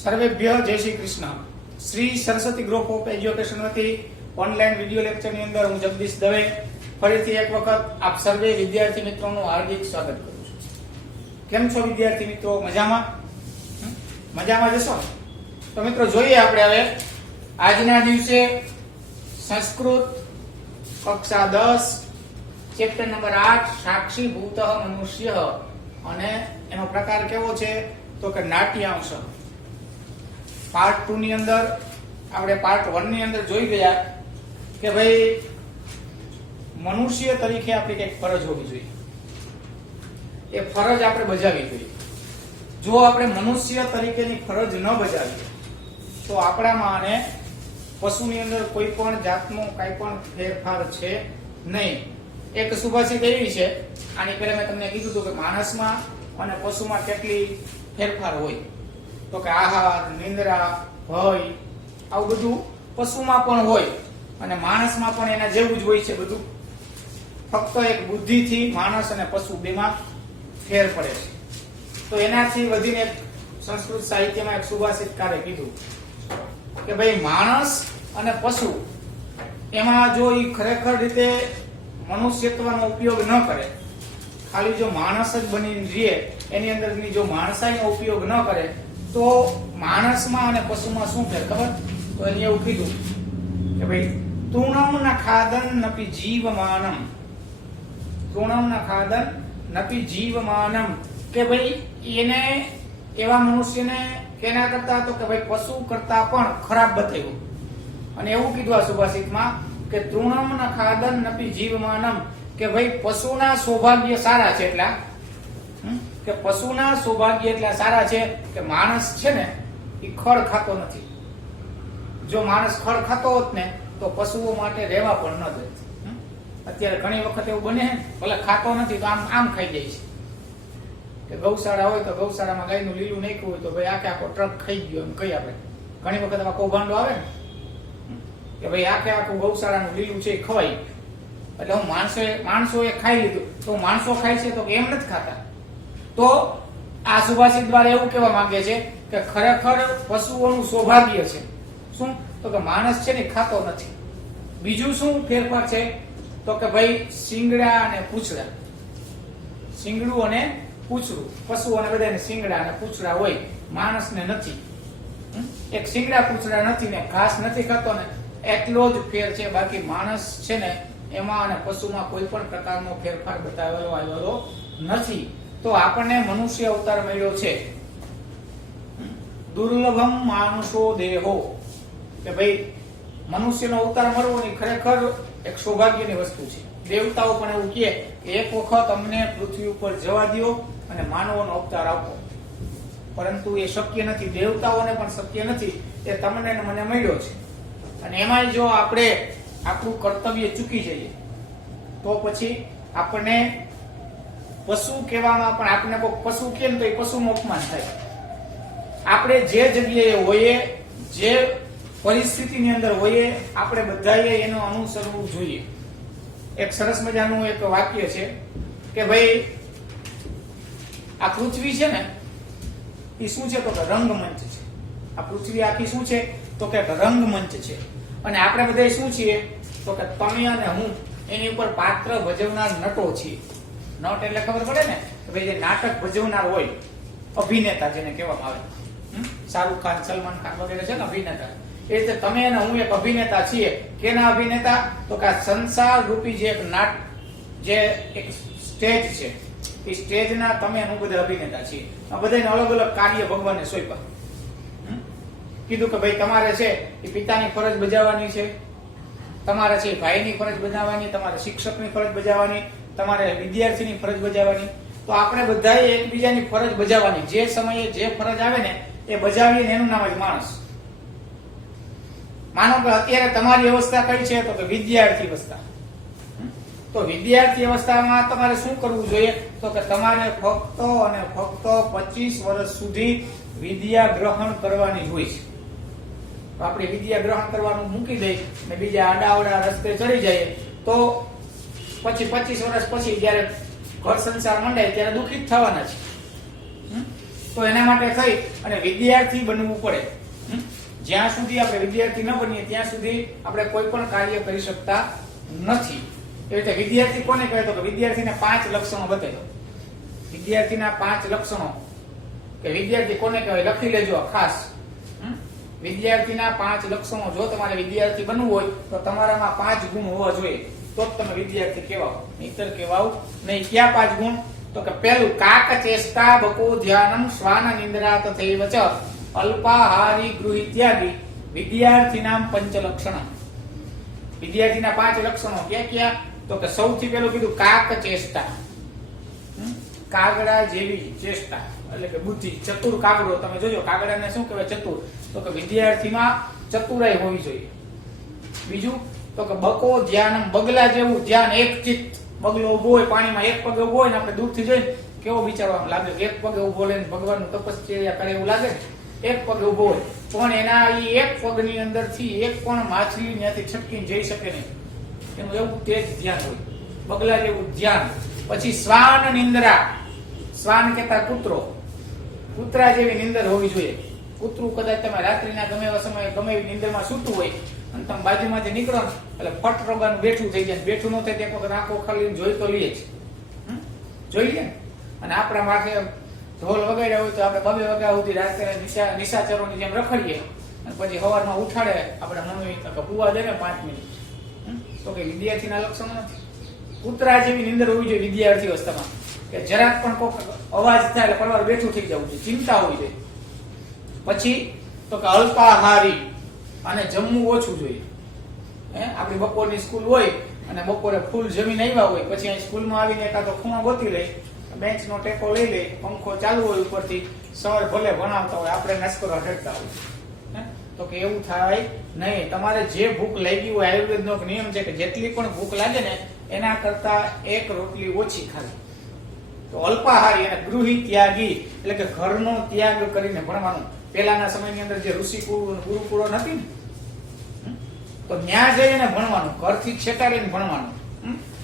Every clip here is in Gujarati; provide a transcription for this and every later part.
સર્વેભ્ય જય Shri Krishna. Shri Saraswati group of education વતી ઓનલાઈન વિડિયો લેક્ચરની અંદર હું જગદીશ દવે ફરીથી એક વખત આપ સર્વે વિદ્યાર્થી મિત્રોનું હાર્દિક સ્વાગત કરું છું. કેમ છો વિદ્યાર્થી મિત્રો? મજામાં? મજામાં જશો? તો મિત્રો જોઈએ આપણે હવે આજના દિવસે સંસ્કૃત કક્ષા 10 ચેપ્ટર નંબર 8 સાક્ષી ભૂત મનુષ્ય અને એનો પ્રકાર કેવો છે તો કે નાટ્યાંશ. પાર્ટ 2 ની અંદર આપણે પાર્ટ 1 ની અંદર જોઈ ગયા કે ભાઈ મનુષ્ય તરીકે આપણી કઈક ફરજ હોવી જોઈએ. એ ફરજ આપણે બજાવવી જોઈએ. જો આપણે મનુષ્ય તરીકેની ફરજ ન બજાવીએ તો આપણામાં અને પશુની અંદર કોઈ પણ જાતનો કાંઈ પણ ફેરફાર છે નહીં. એક સુભાષિત એવી છે, આની પહેલા મેં તમને કીધું હતું કે માણસમાં અને પશુમાં કેટલી ફેરફાર હોય તો કે આહાર, નિંદ્રા, ભય આવું બધું પશુમાં પણ હોય અને માણસમાં પણ એના જેવું જ હોય છે બધું. ફક્ત એક બુદ્ધિથી માણસ અને પશુ બેમાં ફેર પડે છે. તો એનાથી વધીને સંસ્કૃત સાહિત્યમાં એક સુભાષિતકારે કીધું કે ભાઈ માણસ અને પશુ એમાં જો એ ખરેખર રીતે મનુષ્યત્વનો ઉપયોગ ન કરે, ખાલી જો માણસ જ બનીને રહે, એની અંદરની જો માણસાઈનો ઉપયોગ ન કરે તો માણસમાં અને પશુમાં શું ફેર ખબર? તો એને એવું કીધું કે ભાઈ તૃણમ ન ખાદન નપી જીવમાનમ, તૃણમ ન ખાદન નપી જીવમાનમ, કે ભાઈ એને એવા મનુષ્યને કેના કરતા તો કે ભાઈ પશુ કરતા પણ ખરાબ બતાવ્યું. અને એવું કીધું આ સુભાષિતમાં કે તૃણમ ન ખાદન નપી જીવમાનમ, કે ભાઈ પશુના સૌભાગ્ય સારા છે એટલા કે પશુના સૌભાગ્ય એટલા સારા છે કે માણસ છે ને એ ખડ ખાતો નથી. જો માણસ ખડ ખાતો હોત ને તો પશુઓ માટે રહેવા પણ ન દે. અત્યારે ઘણી વખત એવું બને ભલે ખાતો નથી તો આમ આમ ખાઈ જાય છે. કે ગૌશાળા હોય તો ગૌશાળામાં ગાયનું લીલું નાખ્યું હોય તો ભાઈ આખો ટ્રક ખાઈ ગયો એમ કઈ આપણે ઘણી વખત આમાં કૌભાંડો આવે ને કે ભાઈ આખું ગૌશાળાનું લીલું છે એ ખવાય. એટલે હું માણસોએ ખાઈ લીધું તો માણસો ખાય છે તો એમ નથી ખાતા. તો આ સુભાષિત દ્વારા એવું કહેવા માંગે છે કે ખરેખર પશુઓનું સૌભાગ્ય છે શું? તો કે માણસ છે ને ખાતો નથી. બીજું શું ફેરફાર છે તો કે ભાઈ શિંગડા અને પૂંછડા, શિંગડું અને પૂંછડું, પશુઓને બધાને શિંગડા અને પૂંછડા હોય, માણસને નથી. એક શિંગડા પૂંછડા નથી ને ઘાસ નથી ખાતો ને એટલો જ ફેર છે. બાકી માણસ છે ને એમાં અને પશુમાં કોઈ પણ પ્રકારનો ફેરફાર બતાવેલો આવેલો નથી. તો આપણને મનુષ્ય અવતાર મળ્યો છે. દુર્લભમ માનુષો દેહો, કે ભાઈ મનુષ્યનો અવતાર મળવો ની ખરેખર એક સૌભાગ્યની વસ્તુ છે. દેવતાઓ પણ એવું કહે કે એક વખત અમને પૃથ્વી ઉપર જવા દો અને માનવોનો અવતાર આપો, પરંતુ એ શક્ય નથી. દેવતાઓને પણ શક્ય નથી. એ તમને ને મને મળ્યો છે. અને એમાંય જો આપણે આપણું કર્તવ્ય ચૂકી જઈએ તો પછી આપણને પશુ કહેવામાં પણ આપણને કોઈ પશુ કેમ તો એ પશુનું અપમાન થાય. આપણે જે જગ્યાએ હોઈએ, જે પરિસ્થિતિની અંદર હોઈએ, આપણે બધાએ એનો અનુસરવું જોઈએ. એક સરસ મજાનું એક વાક્ય છે કે ભાઈ આ પૃથ્વી છે ને એ શું છે તો કે રંગમંચ છે. આ પૃથ્વી આખી શું છે તો કે રંગમંચ છે. અને આપણે બધા શું છીએ તો કે તમે અને હું એની ઉપર પાત્ર ભજવનાર નટો છીએ. નટ એટલે ખબર પડે ને કે ભાઈ જે નાટક ભજવનાર હોય, અભિનેતા જેને કહેવામાં આવે, શાહરૂખ ખાન, સલમાન ખાન વગેરે છે ને અભિનેતા, એ રીતે તમે અને હું એક અભિનેતા છીએ. કેના અભિનેતા તો કે આ સંસાર રૂપી જે એક જે એક સ્ટેજ છે એ સ્ટેજના તમે અને હું બધા અભિનેતા છીએ. આ બધાને અલગ અલગ કાર્ય ભગવાને સોંપ્યા. કીધું કે ભાઈ તમારે છે એ પિતાની ફરજ બજાવવાની છે, તમારે છે ભાઈની ફરજ બજાવવાની, તમારે શિક્ષકની ફરજ બજાવવાની, તમારે વિદ્યાર્થીની ફરજ બજાવવાની. તો આપણે બધાએ એકબીજાની ફરજ બજાવવાની. જે સમયે જે ફરજ આવે ને એ બજાવીને એનું નામ જ માણસ. માનો કે અત્યારે તમારી અવસ્થા કઈ છે તો કે વિદ્યાર્થી અવસ્થા. તો વિદ્યાર્થી અવસ્થામાં તમારે શું કરવું જોઈએ તો કે તમારે ફક્ત અને ફક્ત 25 વર્ષ સુધી વિદ્યા ગ્રહણ કરવાની હોય છે. તો આપણે વિદ્યા ગ્રહણ કરવાનું મૂકી દઈ ને બીજા આડાવડા રસ્તે ચડી જઈએ તો પછી 25 વર્ષ પછી જયારે ઘર સંસાર મંડાય ત્યારે દુઃખિત થવાના છે. તો એના માટે થઈ અને વિદ્યાર્થી બનવું પડે. જ્યાં સુધી આપણે વિદ્યાર્થી ન બનીએ ત્યાં સુધી આપણે કોઈ પણ કાર્ય કરી શકતા નથી. એ રીતે વિદ્યાર્થી કોને કહેવાય? તો કે વિદ્યાર્થીને 5 લક્ષણો બતાવ્યો. વિદ્યાર્થીના 5 લક્ષણો કે વિદ્યાર્થી કોને કહેવાય લખી લેજો ખાસ. વિદ્યાર્થીના 5 લક્ષણો. જો તમારે વિદ્યાર્થી બનવું હોય તો તમારામાં 5 ગુણ હોવા જોઈએ, તો જ તમે વિદ્યાર્થી કહેવાઓ, નહીતર કહેવાવ નહીં. ક્યાં 5 ગુણ? તો કે પહેલું કાક ચેષ્ટા બકો ધ્યાનમ શ્વાન નિંદ્રા તથૈવ ચ અલ્પાહારી ગૃહિત્યાદિ વિદ્યાર્થીનામ પંચલક્ષણમ. વિદ્યાર્થીના 5 લક્ષણો ક્યાં ક્યાં? તો કે સૌથી પહેલું કીધું કાક ચેષ્ટા, કાગડા જેવી ચેષ્ટા એટલે કે બુદ્ધિ. ચતુર કાગડો, તમે જોજો કાગડાને શું કહેવાય? ચતુર. તો કે વિદ્યાર્થીમાં ચતુરાઈ હોવી જોઈએ. બીજું તો કે બકો ધ્યાનમ, બગલા જેવું ધ્યાન, એક ચિત્ત. બગલો ઉભો હોય પાણીમાં, એક પગે ઉભો હોય ને આપણે દૂરથી જોઈને કેવો બિચારો આમ લાગે, એક પગે ઉભો લઈને ભગવાનનું તપસ્યા કરે એવું લાગે ને. એક પગે ઉભો હોય પણ એના ઈ એક પગની અંદરથી એક પણ માછલી ત્યાંથી છટકીને જઈ શકે નહીં, એનું એવું તેજ ધ્યાન હોય, બગલા જેવું ધ્યાન. પછી શ્વાન નિંદ્રા, શ્વાન કહેતા કૂતરો, કૂતરા જેવી નિંદર હોવી જોઈએ. કૂતરું કદાચ તમે રાત્રિના ગમે એવા સમયે ગમે એવી નિંદરમાં સૂતું હોય અને તમે બાજુમાંથી નીકળો એટલે ફટ રોગાનું બેઠું થઈ જાય. બેઠું ન થાય તે વખત આંખો ખાલી જોઈ તો લઈએ જ, જોઈ લે. અને આપણા માથે ઢોલ વગાડ્યા હોય તો આપણે 2 વાગ્યા સુધી રાત્રે નિશાચરોની જેમ રખડીએ અને પછી સવારમાં ઉઠાડે આપણે મમ્મી તો પુવા દે ને 5 મિનિટ. તો કે વિદ્યાર્થીના લક્ષણો નથી. કૂતરા જેવી નિંદર હોવી જોઈએ વિદ્યાર્થી અવસ્થામાં, કે જરાક પણ કોઈ અવાજ થાય એટલે પરવાર બેઠું થઈ જવું જોઈએ, ચિંતા હોવી જોઈએ. પછી તો કે અલ્પાહારી, અને જમવું ઓછું જોઈએ. આપણી બપોરની સ્કૂલ હોય અને બપોરે ફૂલ જમીન આવ્યા હોય, પછી અહીં સ્કૂલમાં આવીને એકાદ ખૂણો ગોતી લઈ, બેન્ચનો ટેકો લઈ લે, પંખો ચાલુ હોય ઉપરથી, સર ભલે ભણાવતા હોય, આપણે નાસ્તો રખડતા હોય. તો કે એવું થાય નહીં. તમારે જે ભૂખ લાગી હોય, આયુર્વેદનો નિયમ છે કે જેટલી પણ ભૂખ લાગે ને એના કરતા 1 રોટલી ઓછી ખાવી. તો અલ્પાહારી અને ગૃહી ત્યાગી એટલે કે ઘરનો ત્યાગ કરીને ભણવાનું. પહેલાના સમયની અંદર જે ઋષિકુળ ગુરુકુળો નથી ને, તો ત્યાં જઈને ભણવાનું, ઘરથી છેટાડીને ભણવાનું.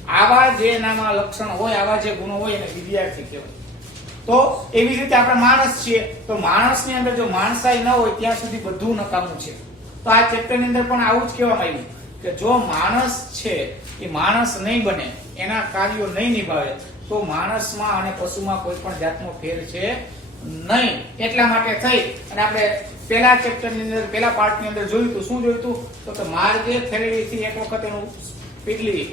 આવા જે એનામાં લક્ષણ હોય, આવા જે ગુણો હોય એને વિદ્યાર્થી કહેવાય. તો એવી રીતે આપણે માણસ છીએ, તો માણસની અંદર જો માણસાઈ ન હોય ત્યાં સુધી બધું નકામું છે. તો આ ચેપ્ટરની અંદર પણ આવું જ કહેવામાં આવ્યું કે જો માણસ છે એ માણસ નહીં બને, એના કાર્યો નહીં નિભાવે, તો માણસમાં અને પશુમાં કોઈ પણ જાતનો ફેર છે નહીં. એટલા માટે થઈ અને આપણે પહેલા ચેપ્ટરની અંદર પહેલા પાર્ટની અંદર જોયું હતું. શું જોયું હતું? તો કે માર્ગે થેરેડીથી એક વખત એનું પીગલી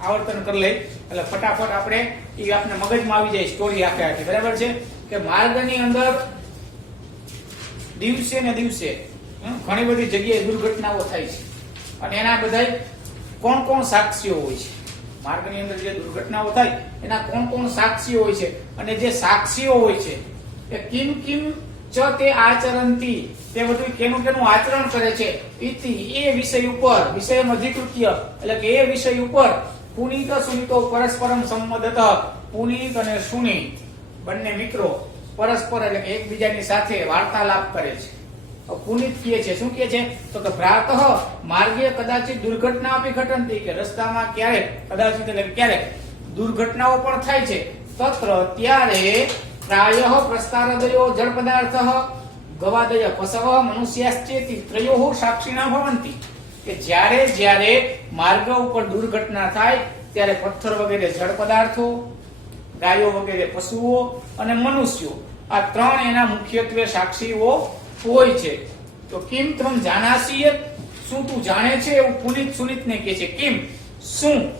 આવર્તન કરી લઈ એટલે ફટાફટ આપણે એ આપને મગજમાં આવી જાય સ્ટોરી આખે આખી. બરાબર છે કે માર્ગની અંદર દિવસે ને દિવસે ઘણી બધી જગ્યાએ દુર્ઘટનાઓ થાય છે અને એના બધા કોણ કોણ સાક્ષીઓ હોય છે. માર્ગની અંદર જે દુર્ઘટનાઓ થાય એના કોણ કોણ સાક્ષીઓ હોય છે, અને જે સાક્ષીઓ હોય છે એ કિમ કિમ ચ તે આચરંતી, તે બધું કેનું કેનું આચરણ કરે છે. ઇતિ, એ વિષય ઉપર, વિષય અધિકૃત્ય એટલે કે એ વિષય ઉપર પુનીત સુનિતો પરસ્પરમ સંવદત, પુનીત અને સુનીત બંને મિત્રો પરસ્પર એટલે કે એકબીજાની સાથે વાર્તાલાપ કરે છે. પુનીત કહે છે, શું કહે છે? તો કે ભ્રાતઃ માર્ગે કદાચિત દુર્ઘટના આપી ઘટંતી, કે રસ્તામાં ક્યારેક કદાચિત એટલે ક્યારેક દુર્ઘટનાઓ પણ થાય છે. તત્ર ત્યારે પ્રાયઃ પ્રસ્તારદયો જળ પદાર્થઃ ગવાદય પશવ મનુષ્યાશ્ચેતિ ત્રયોઃ સાક્ષીણા ભવંતિ, કે જ્યારે જ્યારે માર્ગ ઉપર દુર્ઘટના થાય ત્યારે પથ્થર વગેરે જળ પદાર્થો, ગાયો વગેરે પશુઓ અને મનુષ્યો, આ 3 એના મુખ્યત્વે સાક્ષીઓ હોય છે. તો કિમ ત્વમ જાનાસી, શું તું જાણે છે? એવું પુનિત સુનિતને કહે છે. કિમ, શું?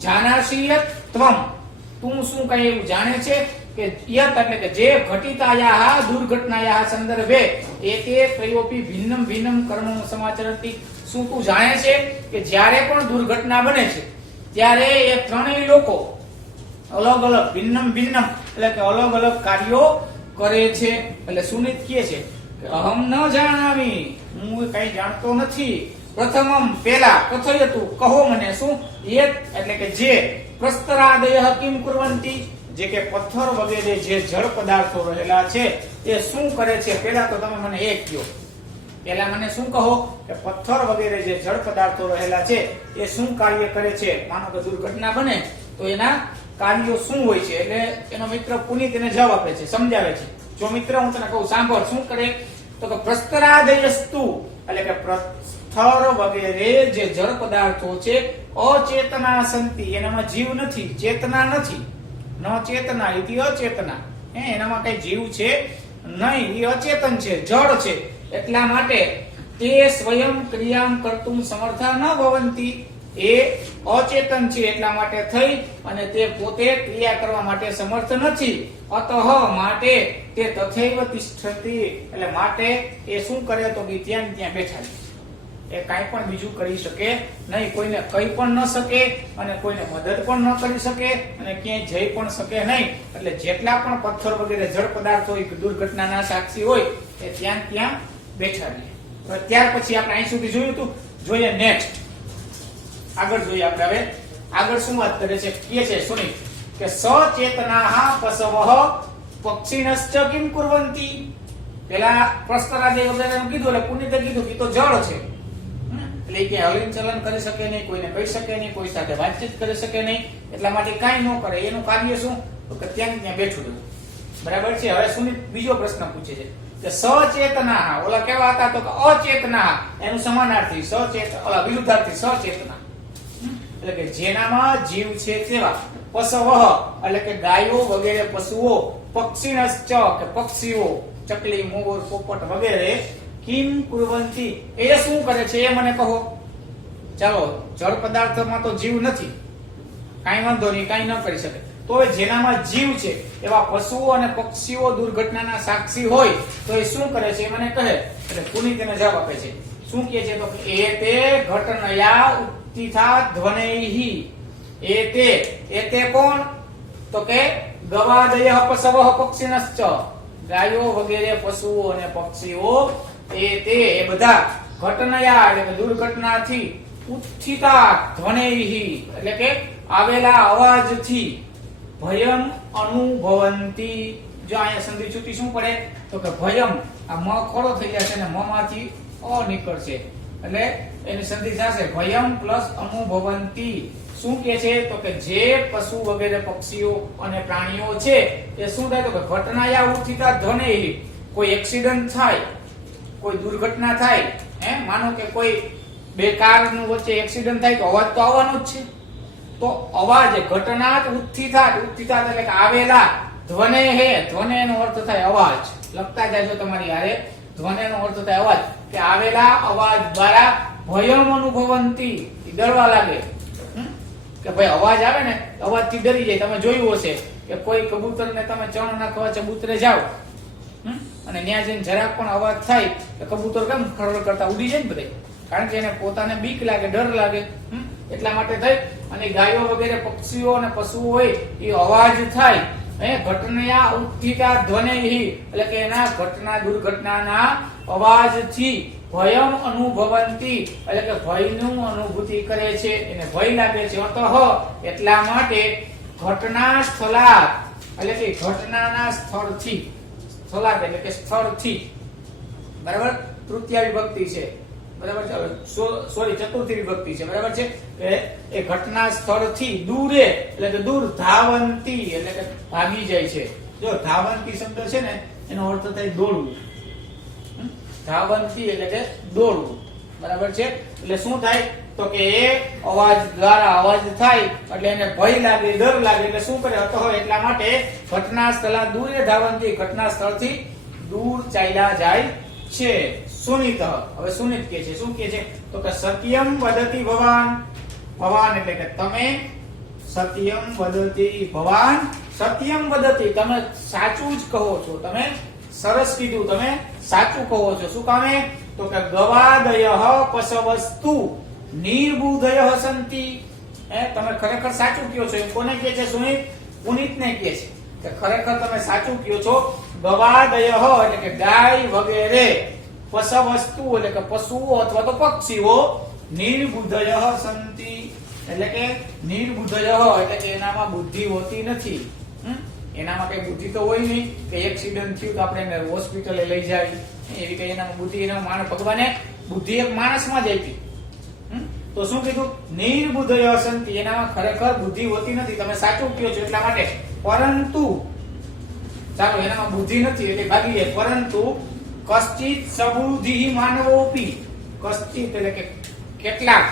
જાનાસી ત્વમ, તું શું કઈ એવું જાણે છે? કે યત એટલે કે જે ઘટિતાયાહ દુર્ઘટનાયાહ સંદર્ભે એતે ત્રયોપી ભિન્નમ ભિન્નમ કર્મ સમાચરતી, શું તું જાણે છે કે જ્યારે પણ દુર્ઘટના બને છે ત્યારે એ ત્રણેય લોકો અલગ અલગ ભિન્નમ ભિન્નમ એટલે કે અલગ અલગ કાર્યો કરે છે. એટલે સુનિત કહે છે કે અહમ ન જાણામી, હું કઈ જાણતો નથી. પ્રથમમ, પેલા, કથયતુ, કહો મને. શું? યત એટલે કે જે, પ્રસ્તરાદય કિમ કુર્વંતી, જે કે પથ્થર વગેરે જે જળ પદાર્થો રહેલા છે એ શું કરે છે? પેલા તો તમે મને એ કહો, પેલા મને શું કહો કે પથ્થર વગેરે જે જળ પદાર્થો રહેલા છે એ શું કાર્ય કરે છે? માનો કે દુર્ઘટના બને તો એના કાર્યો શું હોય છે? એટલે એનો મિત્ર પુનિત એને જવાબ આપે છે, સમજાવે છે. જો મિત્ર હું તને કહું સાંભળ, શું કરે તો કે પ્રસ્તરાદયસ્તુ એટલે કે પ્રસ્તર વગેરે જે જળ પદાર્થો છે અચેતના સંતિ, એનામાં જીવ નથી, ચેતના નથી. ન ચેતના ઇતિ અચેતના, એનામાં કઈ જીવ છે નહીં, એ અચેતન છે, જળ છે. એટલા માટે તે સ્વયં ક્રિયામ કર્તુમ સમર્થા ન ભવંતી, એ અચેતન છે એટલા માટે થઈ અને તે પોતે ક્રિયા કરવા માટે સમર્થ નથી. અતઃ માટે તે તથૈવ તિષ્ઠતિ, એટલે માટે એ શું કરે તો કે ત્યાં ત્યાં બેઠા છે. એ કાંઈ પણ બીજું કરી શકે નહીં, કોઈને કહી પણ ન શકે અને કોઈને મદદ પણ ન કરી શકે અને ક્યાંય જઈ પણ શકે નહીં. એટલે જેટલા પણ પથ્થર વગેરે જળ પદાર્થો હોય, દુર્ઘટનાના સાક્ષી હોય, એ ત્યાં ત્યાં બેઠા રહે. ત્યાર પછી આપણે અહીં સુધી જોયું હતું. જોઈએ નેક્સ્ટ, આગળ જોઈએ આપણે. હવે આગળ શું વાત કરે છે, કે છે સુનિ કે સચેતનાઃ પશવઃ પક્ષિણશ્ચ કિમ કુર્વન્તિ. પેલા પ્રસ્તરાદય વગેરેનું કીધું એટલે પુનિતે કીધું કે તો જળ છે, એટલે કે હલન ચલન કરી શકે નહીં, કોઈને કહી શકે નહીં, કોઈ સાથે વાતચીત કરી શકે નહીં, એટલા માટે કાંઈ ન કરે. એનું કાર્ય શું તો કે ત્યાં ત્યાં બેઠું રહેવું. બરાબર છે. હવે સુનિત બીજો પ્રશ્ન પૂછે છે કે સચેતના, ઓલા કેવા હતા તો કે અચેતના, એનું સમાનાર્થી સચેત, ઓલા વિરુદ્ધાર્થી સચેતના, એટલે કે જેનામાં જીવ છે તેવા. પશવ એટલે કે ગાયો વગેરે પશુઓ, પક્ષિણશ્ચ કે પક્ષીઓ, ચકલી, મોર, પોપટ વગેરે, કિમ કુર્વંતી એ શું કરે છે એ મને કહો. ચાલો, જળ પદાર્થમાં તો જીવ નથી, કાંઈ વાંધો નહીં, કાંઈ ન કરી શકે. તો જેનામાં જીવ છે એવા પશુઓ અને પક્ષીઓ દુર્ઘટનાના સાક્ષી હોય તો એ શું કરે છે એ મને કહે. એટલે પુનિત તેને જવાબ આપે છે. શું કહે છે તો એ તે ઘટનયા ઉત્થિતા ધ્વનૈહિ. એ તે કોણ તો કે ગવાદય પશવઃ પક્ષિણશ્ચ, ગાયો વગેરે પશુઓ અને પક્ષીઓ, એ બધા ઘટનયા એટલે કે દુર્ઘટનાથી, ઉત્થિતા ધ્વનૈહિ એટલે કે આવેલા અવાજથી, ભયમ અનુભવંતી. જો અહીંયા સંધિ છૂટી શું પડે તો કે ભયમ, આ મ ખોડો થઈ જશે અને મ માંથી અ નીકળશે એટલે એની સંધિ થશે ભયમ પ્લસ અનુભવંતી. શું કે છે તો કે જે પશુ વગેરે પક્ષીઓ અને પ્રાણીઓ છે એ શું થાય તો કે ઘટનાયા ઉત્થિતા ધ્વનૈહિ, કોઈ એક્સિડન્ટ થાય, કોઈ દુર્ઘટના થાય, માનો કે કોઈ બે કારનું વચ્ચે એક્સિડન્ટ થાય તો અવાજ તો આવવાનો જ છે. તો અવાજ ઘટના ઉત્થિતા એટલે કે આવેલા, ધ્વને હે, ધ્વનેનો અર્થ થાય અવાજ, લખતા જાજો તમારી હારે. ધ્વનેનો અર્થ થાય અવાજ, કે આવેલા અવાજ દ્વારા ભયમ અનુભવંતી, ડરવા લાગે. કે ભાઈ અવાજ આવે ને, અવાજથી ડરી જાય. તમે જોયું હશે કે કોઈ કબૂતરને તમે ચણ નાખવા ચબૂતરે જાઓ અને ત્યાં જઈને જરાક પણ અવાજ થાય તો કબૂતર કેમ ખરડ કરતા ઉડી જાય ને બધે, કારણ કે એને પોતાને બીક લાગે, ડર લાગે. એટલા માટે થઈ અને ગાયો વગેરે પક્ષીઓ અને પશુઓ હોય એ અવાજ થાય, ઘટના ઉત્થિતા ધ્વનૈહિ એટલે કે એના ઘટના દુર્ઘટનાના અવાજથી, ભયમ અનુભવંતી એટલે કે ભયનું અનુભૂતિ કરે છે, એને ભય લાગે છે. અતઃ એટલા માટે ઘટના સ્થળાત એટલે કે ઘટનાના સ્થળથી, સ્થળાત એટલે કે સ્થળથી, બરાબર, તૃતીય વિભક્તિ છે, બરાબર છે, સોરી ચતુર્થી વિભક્તિ છે, બરાબર છે. કે એ ઘટના સ્થળથી દૂરે એટલે કે દૂર, ધાવંતી એટલે કે ભાગી જાય છે. જો ધાવંતી શબ્દ છે ને એનો અર્થ થાય દોડવું. ધાવંતી એટલે કે દોડવું, બરાબર છે. એટલે શું થાય તો કે એ અવાજ દ્વારા અવાજ થાય એટલે એને ભય લાગે, ડર લાગે, એટલે શું કરે અતઃ એટલા માટે ઘટના સ્થળા દૂરે ધાવંતી, ઘટના સ્થળથી દૂર ચાલ્યા જાય છે. સુનિત, હવે સુનિત કે છે, શું કે છે તો કે સત્યમ વદતિ ભવાન. ભવાન એટલે કે તમે, સત્યમ વદતિ ભવાન, સત્યમ વદતિ તમે સાચું જ કહો છો, તમે સરસ કીધું, તમે સાચું કહો છો. શું કામે તો કે ગવાદયઃ પશવસ્તુ નિર્બુધયઃ સંતિ. તમે ખરેખર સાચું કહો છો. કોને કહે છે સુનિત? પુનિતને કહે છે કે ખરેખર તમે સાચું કહો છો. ગવાદયઃ એટલે કે ગાય વગેરે, પશવસ્તુ એટલે કે પશુઓ અથવા તો પક્ષીઓ, નિર્બુધયઃ સંતિ એટલે કે નિર્બુધયઃ એટલે કે એનામાં બુદ્ધિ હોતી નથી. એનામાં કઈ બુદ્ધિ તો હોય નહીં કે એક્સિડન્ટ થયું તો આપણે એને હોસ્પિટલે લઈ જાય, એવી કઈ એનામાં બુદ્ધિ, એના માનવ ભગવાને બુદ્ધિ એક માણસમાં જ આપી. તો શું કીધું? નિર્બુધયઃ સંતિ, એનામાં ખરેખર બુદ્ધિ હોતી નથી. તમે સાચું કહો છો એટલા માટે. પરંતુ ચાલો એનામાં બુદ્ધિ નથી એટલે ભાગી જાય, પરંતુ કશ્ચિત સબુદ્ધિ માનવોપી, કશ્ચિત એટલે કે કેટલાક,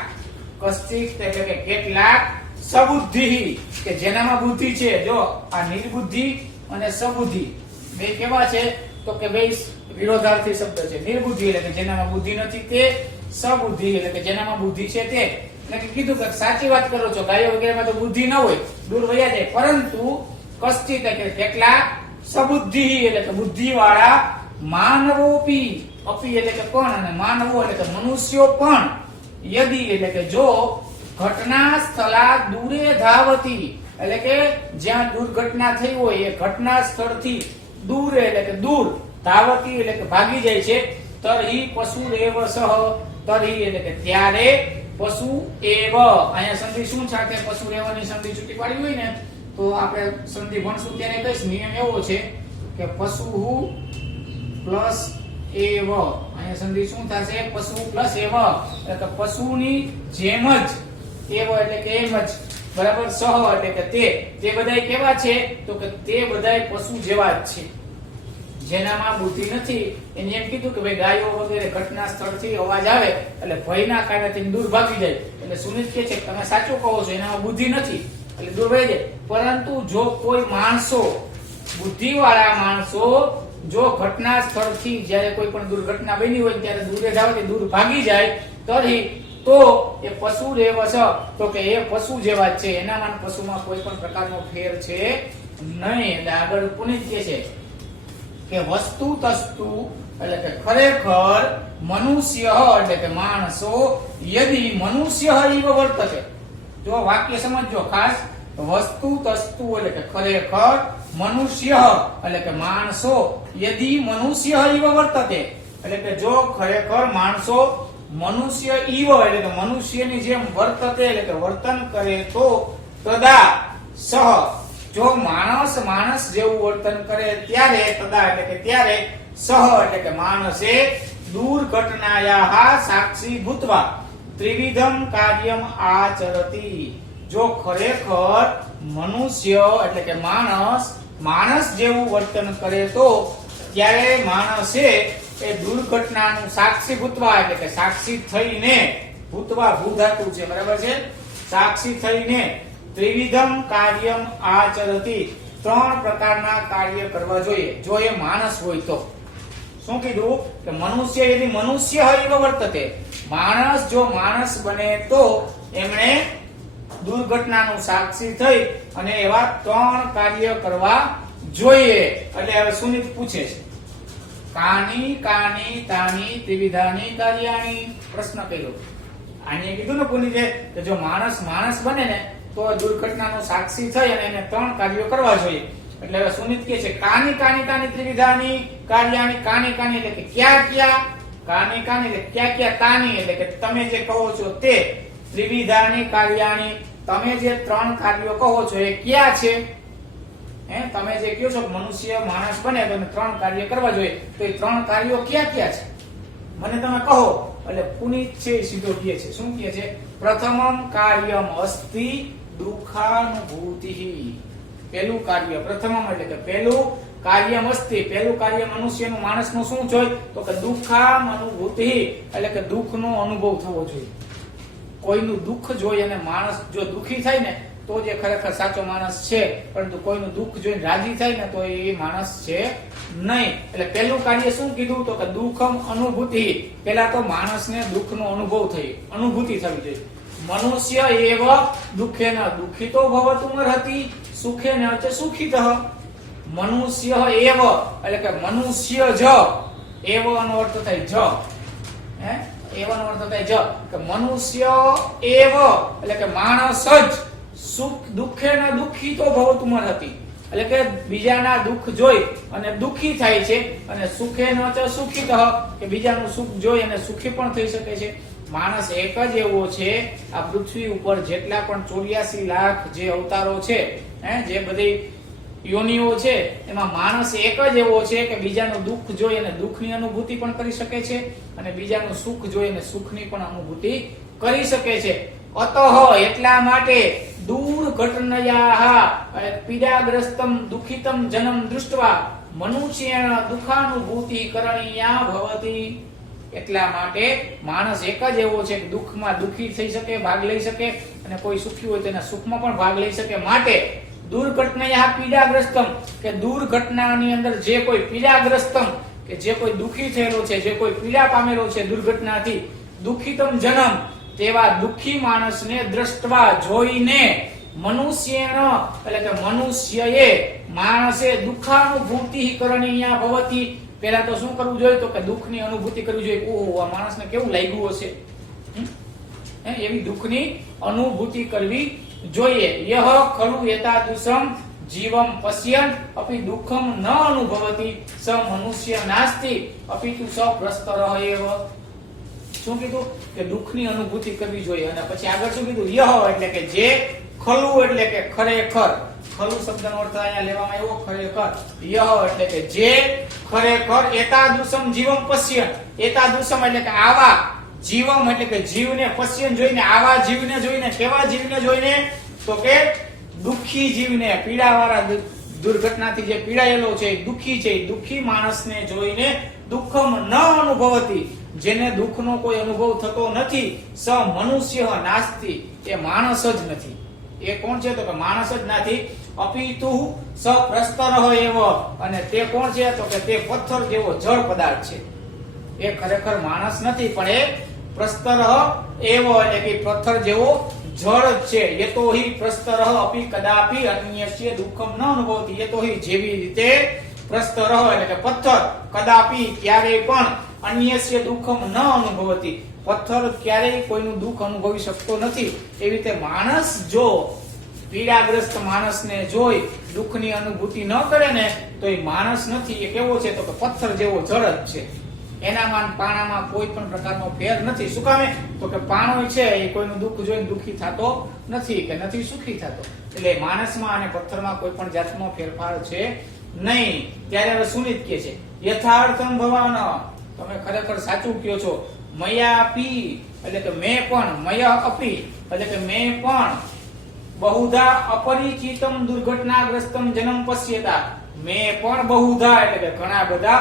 કશ્ચિત એટલે કે કેટલાક, સબુદ્ધિ કે જેનામાં બુદ્ધિ છે. જો આ નિર્બુદ્ધિ અને સબુદ્ધિ બે કેવા છે તો કે બે વિરોધાર્થી શબ્દ છે. નિર્બુદ્ધિ એટલે કે જેનામાં બુદ્ધિ નથી તે, સબુદ્ધિ એટલે કે જેનામાં બુદ્ધિ છે તે. એટલે કે કીધું કે સાચી વાત કરો છો, ગાયો વગેરેમાં તો બુદ્ધિ ન હોય, દૂર વયા જાય, પરંતુ કશ્ચિત એટલે કેટલાક, સબુદ્ધિ એટલે કે બુદ્ધિ વાળા, માનવોપી, અપી એટલે કે પણ, અને માનવો એટલે કે મનુષ્યો પણ, યદિ એટલે કે જો, ઘટના સ્થળા દૂરે ધાવતી એટલે કે જ્યાં દુર્ઘટના થઈ હોય એ ઘટના સ્થળથી દૂર એટલે કે દૂર, ધાવતી એટલે કે ભાગી જાય છે, તર્હિ પશુરેવ સહ, તર્હિ એટલે કે ત્યારે, પશુ એવ, અહીંયા સંધિ શું છે, પશુરેવની સંધિ છૂટી પાડી હોય ને તો આપણે સંધિ ભણશું ત્યારે કઈશ નિયમ એવો છે કે પશુહુ પ્લસ એવ, અહીંયા સંધિ શું થશે, પશુ પ્લસ એવ એટલે કે પશુની જેમ જ, એવ એટલે કે એમ જ, બરાબર, સહ એટલે કે તે બધાય કેવા છે તો કે તે બધાય પશુ જેવા જ છે. જેનામાં બુદ્ધિ નથી એને એમ કીધું કે ભાઈ ગાયો વગેરે ઘટના સ્થળથી અવાજ આવે એટલે ભયના કારણથી દૂર ભાગી જાય, એટલે સુનિત કહે છે તમે સાચું કહો છો, એનામાં બુદ્ધિ નથી એટલે દૂર ભાગી જાય. પરંતુ જો કોઈ માણસો, બુદ્ધિવાળા માણસો જો ઘટના સ્થળથી જ્યારે કોઈ પણ દુર્ઘટના બની હોય ત્યારે દૂરે જાવથી દૂર ભાગી જાય તો એ પશુ રેવસ, તો કે એ પશુ જેવા જ છે, એનામાં પશુમાં કોઈ પણ પ્રકારનો ફેર છે નહીં. એટલે આગળ પુનિત કહે છે કે વસ્તુ તસ્તુ એટલે કે ખરેખર, મનુષ્ય એટલે કે માણસો, યદિ મનુષ્ય ઇવ વર્તતે, જો વાક્ય સમજો ખાસ, વસ્તુ તસ્તુ એટલે કે ખરેખર, મનુષ્ય એટલે કે માણસો, યદિ મનુષ્ય ઇવ વર્તતે એટલે કે જો ખરેખર માણસો મનુષ્ય ઇવ એટલે કે મનુષ્યની જેમ વર્તતે એટલે કે વર્તન કરે તો, તદા સહ, જો માણસ જેવું વર્તન કરે ત્યારે, તદા એટલે કે ત્યારે, સહ એટલે કે માણસે, દુર્ઘટનાયાઃ સાક્ષી ભૂત્વા ત્રિવિધમ કાર્યમ આચરતી, જો ખરેખર મનુષ્ય એટલે કે માણસ જેવું વર્તન કરે તો ત્યારે માણસે એ દુર્ઘટનાનું સાક્ષી ભૂતવા એટલે કે સાક્ષી થઈને, ભૂતવા ભૂ ધાતુ છે, બરાબર છે, સાક્ષી થઈને, ત્રિવિધમ કાર્યમ આચરતી, ત્રણ પ્રકારના કાર્ય કરવા જોઈએ જો એ માણસ હોય તો. શું કીધું કે મનુષ્ય યદિ મનુષ્ય ઇવ વર્તતે, માણસ જો માણસ બને તો એમણે દુર્ઘટનાનું સાક્ષી થઈ અને એવા ત્રણ કાર્ય કરવા જોઈએ. એટલે હવે સુનિત પૂછે છે કાની કાની તાની ત્રિવિધાની કાર્યાણી, પ્રશ્ન કર્યો. આને કીધું ને પુનિતે કે જો માણસ બને ને તો દુર્ઘટનાનો સાક્ષી થઈ અને એને ત્રણ કાર્યો કરવા જોઈએ. એટલે હવે સુનિત કહે છે કાની કાની તાની ત્રિવિધાની કાર્યાણી, કાની એટલે કે ક્યાં, કાની એટલે ક્યાં, તાની એટલે કે તમે જે કહો છો તે, ત્રિવિધાની કાર્યાણી તમે જે ત્રણ કાર્યો કહો છો એ ક્યાં છે, તમે જે કહો છો મનુષ્ય માણસ બને તો ત્રણ કાર્ય કરવા જોઈએ, તો એ ત્રણ કાર્યો ક્યાં છે મને તમે કહો. એટલે પુનિત છે સીધો કહે છે, શું કહે છે, પ્રથમમ કાર્યમ અસ્તિ દુઃખાનુભૂતિ, પહેલું કાર્ય, પ્રથમમ એટલે કે પહેલું કાર્યમ અસ્તિ, પહેલું કાર્ય મનુષ્યનું માણસનું શું જોઈએ તો કે દુઃખાનુભૂતિ એટલે કે દુઃખનો અનુભવ થવો જોઈએ. કોઈનું દુઃખ જોઈ અને માણસ જો દુઃખી થાય ને તો જે ખરેખર સાચો માણસ છે, પરંતુ કોઈનું દુઃખ જોઈને રાજી થાય ને તો એ માણસ છે નહીં. એટલે પહેલું કાર્ય શું કીધું તો કે દુઃખમ અનુભૂતિ, પહેલા તો માણસને દુઃખનો અનુભવ થઈ, અનુભૂતિ થવી જોઈએ. મનુષ્ય એવ દુઃખેન દુઃખિતો ભવતું અર્હતિ, સુખેન ચ સુખિતઃ, મનુષ્ય એવ એટલે કે મનુષ્ય જ, એવનો અર્થ થાય જ, એવાનો અર્થ થાય જ કે મનુષ્ય એવ એટલે કે માણસ જ, સુખ દુઃખેન દુઃખિતો ભવતું અર્હતિ એટલે કે બીજાના દુઃખ જોઈ અને દુઃખી થાય છે, અને સુખેન ચ સુખિતઃ કે બીજાનું સુખ જોઈ અને સુખી પણ થઈ શકે છે. માણસ એક જ એવો છે આ પૃથ્વી ઉપર જેટલા પણ 84 લાખ જે અવતારો છે, જે બધી યોનિઓ છે એમાં માણસ એક જ એવો છે કે બીજાનું દુઃખ જોઈ અને દુઃખની અનુભૂતિ પણ કરી શકે છે અને બીજાનું સુખ જોઈ અને સુખની પણ અનુભૂતિ કરી શકે છે. અતઃ એટલા માટે દૂર દુર્ઘટનયાઃ પીડાગ્રસ્તમ દુઃખિતમ જનમ દૃષ્ટવા મનુષ્યેણ દુઃખાનુભૂતિ કરણીયા ભવતી. એટલા માટે માણસ એક જ એવો છે કે દુઃખમાં દુઃખી થઈ શકે, ભાગ લઈ શકે, અને કોઈ સુખી હોય તેના સુખમાં પણ ભાગ લઈ શકે. માટે દુર્ઘટનયાઃ પીડાગ્રસ્તમ કે દુર્ઘટનાની અંદર જે કોઈ પીડાગ્રસ્તમ કે જે કોઈ દુઃખી થયેલો છે, જે કોઈ પીડા પામેલો છે દુર્ઘટનાથી, દુઃખિતમ જનમ તેવા દુઃખી માણસને દ્રષ્ટવા જોઈને મનુષ્યેણ એટલે કે મનુષ્યએ માણસે દુઃખાનુભૂતિ કરણીયા ભવતી. પહેલા તો શું કરવું જોઈએ? તો કે દુઃખની અનુભૂતિ કરવી જોઈએ. ઓહો, આ માણસને કેવું લાગ્યું હશે, એવી દુઃખની અનુભૂતિ કરવી જોઈએ. યહ ખલુ એતાદૃશમ જીવમ પશ્યન અપી દુઃખમ ન અનુભવતી સ મનુષ્ય નાસ્તિ અપિતુ સ પ્રસ્તરઃ એવ. શું કીધું? કે દુઃખની અનુભૂતિ કરવી જોઈએ. અને પછી આગળ શું કીધું? યહ એટલે કે જે, ખલુ એટલે કે ખરેખર. ખલુ શબ્દનો અર્થ અહીંયા લેવામાં આવ્યો ખરેખર. યહ એટલે કે જે ખરેખર એતાદૃશમ જીવમ પશ્યન. એતાદૃશમ એટલે કે આવા, જીવમ એટલે કે જીવને, પશ્યન જોઈને, આવા જીવને જોઈને. કેવા જીવને જોઈને? તો કે દુઃખી જીવને, પીડાવાળા, દુર્ઘટનાથી જે પીડાયેલો છે, દુઃખી છે, દુઃખી માણસને જોઈને દુઃખમ ન અનુભવતી, જેને દુઃખનો કોઈ અનુભવ થતો નથી, સ મનુષ્ય નાસ્તિ એ માણસ જ નથી. એ કોણ છે? તો કે માણસ જ નથી. અપિતુ સ પ્રસ્તરઃ એવ અને તે કોણ છે? તો કે તે પથ્થર જેવો જળ પદાર્થ છે. એ ખરેખર માણસ નથી, પણ એ પ્રસ્તરઃ એવ એટલે કે પથ્થર જેવો જળ છે. યતોહિ પ્રસ્તરઃ અપી કદાપી અન્યસ્ય દુઃખમ ન અનુભવતી. યતોહિ જેવી રીતે પ્રસ્તરઃ એટલે કે પથ્થર, કદાપી ક્યારેય પણ, અન્યસ્ય દુઃખમ ન અનુભવતી પથ્થર ક્યારેય કોઈનું દુઃખ અનુભવી શકતો નથી. એવી રીતે માણસ જો પીડાગ્રસ્ત માણસને જોઈ દુઃખની અનુભૂતિ ન કરે ને તો એ માણસ નથી. એ કેવો છે? તો કે પથ્થર જેવો જળ જ છે. એનામાં પાણામાં કોઈ પણ પ્રકારનો ફેર નથી. શું કામે? તો કે પાણો છે એ કોઈનું દુઃખ જોઈને દુઃખી થતો નથી કે નથી સુખી થતો. એટલે માણસમાં અને પથ્થરમાં કોઈ પણ જાતનો ફેરફાર છે નહીં. ત્યારે હવે સુનિત કહે છે યથાર્થમ ભવાન, તમે ખરેખર સાચું કહો છો. મયાપી એટલે કે મેં પણ, મય અપી એટલે કે મેં પણ, બહુધા અપરિચિતમ દુર્ઘટનાગ્રસ્તમ જન્મ પશ્યતા, મેં પણ બહુધા એટલે કે ઘણા બધા,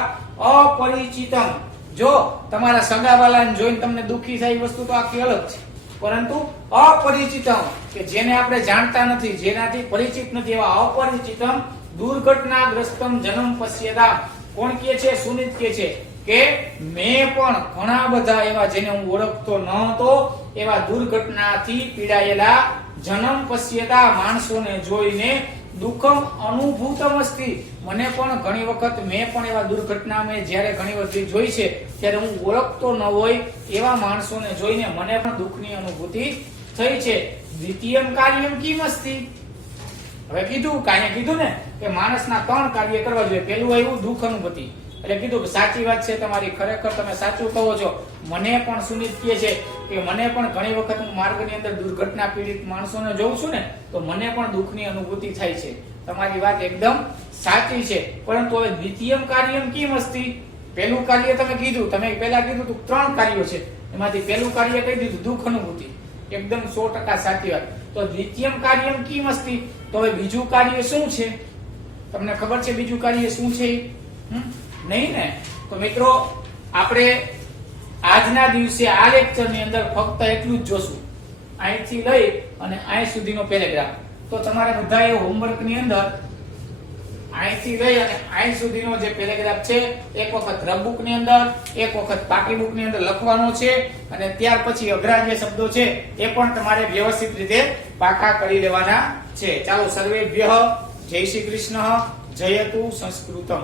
અપરિચિતમ જો તમારા સગાવાલાને જોઈને તમને દુઃખી થાય એ વસ્તુ તો આખી અલગ છે, પરંતુ અપરિચિતમ કે જેને આપણે જાણતા નથી, જેનાથી પરિચિત નથી, એવા અપરિચિતમ દુર્ઘટનાગ્રસ્તમ જન્મ પશ્યતા. કોણ કહે છે? સુનિત કહે છે કે મેં પણ ઘણા બધા એવા જેને હું ઓળખતો ન હતો એવા દુર્ઘટનાથી પીડાયેલા જન્મ પશ્યતા માણસોને જોઈને દુઃખમ અનુભૂતમ અસ્તિ, મને પણ ઘણી વખત મેં પણ એવા દુર્ઘટના મેં જ્યારે ઘણી વખત જોઈ છે ત્યારે હું ઓળખતો ન હોય એવા માણસોને જોઈને મને પણ દુઃખની અનુભૂતિ થઈ છે. દ્વિતીયમ કાર્યમ કિમ અસ્તિ. હવે કીધું કાંઈ કીધું ને કે માણસના 3 કાર્ય કરવા જોઈએ. પહેલું આવ્યું દુઃખ અનુભૂતિ. એટલે કીધું કે સાચી વાત છે તમારી, ખરેખર તમે સાચું કહો છો. મને પણ સુનિત કહે છે કે મને પણ ઘણી વખત હું માર્ગની અંદર દુર્ઘટના પીડિત માણસોને જોઉં છું ને તો મને પણ દુઃખની અનુભૂતિ થાય છે. તમારી વાત એકદમ સાચી છે. પરંતુ હવે દ્વિતીયમ કાર્યમ કિમ અસ્તિ. પહેલું કાર્ય તમે કીધું, તમે પહેલા કીધું તો 3 કાર્યો છે, એમાંથી પહેલું કાર્ય કહી દીધું દુઃખ અનુભૂતિ. એકદમ 100% સાચી વાત. તો દ્વિતીયમ કાર્યમ કિમ અસ્તિ. તો હવે બીજું કાર્ય શું છે? તમને ખબર છે બીજું કાર્ય શું છે? નહીં ને? તો મિત્રો આપણે આજના દિવસે આ લેક્ચરની અંદર ફક્ત એટલું જ જોશું, અહીંથી લઈ અને અહીં સુધીનો પેરેગ્રાફ. તો તમારે બધાએ હોમવર્કની અંદર અહીંથી લઈ અને અહીં સુધીનો જે પેરેગ્રાફ છે એક વખત રફબુક ની અંદર, એક વખત પાકી બુક ની અંદર લખવાનો છે, અને ત્યાર પછી અઘરા જે શબ્દો છે એ પણ તમારે વ્યવસ્થિત રીતે પાકા કરી લેવાના છે. ચાલો સર્વેભ્યઃ જય શ્રી કૃષ્ણ, જયતુ સંસ્કૃતમ.